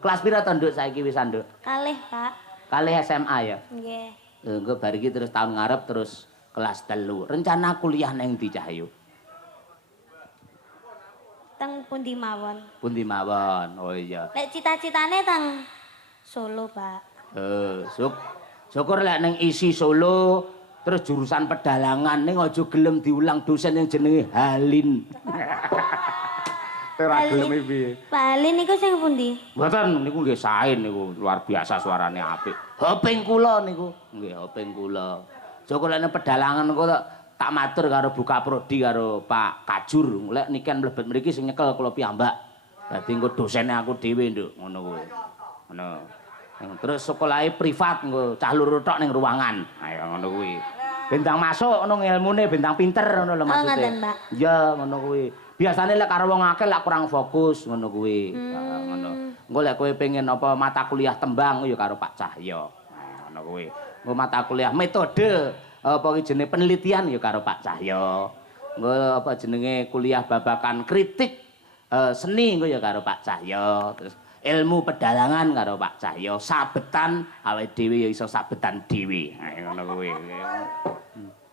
Kelas pira to, Nduk, saiki wis, Nduk? Kalih, Pak. Kalih SMA ya? Nggih. Engko bar iki terus tahun ngarep terus kelas 3. Rencana kuliah nang ndi Cahyo? Teng pundi mawon? Pundi mawon? Oh iya. Lek cita-citane teng Solo, Pak. Syukur lek nang isi Solo terus jurusan pedalangan ning aja gelem diulang dosen yang jenenge Halin. Ora gelem piye? Pak Halin niku sing pundi? Mboten niku nggih sae niku luar biasa suarane apik. Hoping kula niku. Nggih hoping kula. Syukur lek nang pedalangan niku tak matur karo buka prodi karo Pak Kajur. Lek niken mlebet mriki sing nyekel kula piyambak. Dadi engko dosene aku dhewe, Nduk, ngono kuwi. Ngono. Terus sekolahe privat nggo cah loro tok ning ruangan. Ayo ngono kuwi. Bentang masuk ngono ngilmune bentang pinter ngono lho maksude. Oh ngoten, Mbak. Iya, ngono kuwi. Biasane lek karo wong akeh lek kurang fokus ngono kuwi. Ngono. Engko lek kowe pengen apa mata kuliah tembang ya karo Pak Cahyo. Nah, ngono kuwi. Engko mata kuliah metode apa jenenge penelitian ya karo Pak Cahyo. Engko apa jenenge kuliah babakan kritik seni engko ya karo Pak Cahyo. Terus ilmu pedalangan karo Pak Cahyo, sabetan awake dhewe ya iso sabetan dhewe. Ngono kuwi.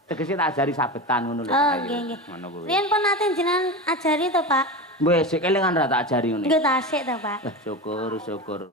Tegese tak ajari sabetan ngono lho. Oh nggih nggih. Ngono kuwi. Riyen pun nate jenengan ajari to, Pak? Wis sik kelingan ra tak ajari ngene. Nggih tasik to, Pak. Syukur.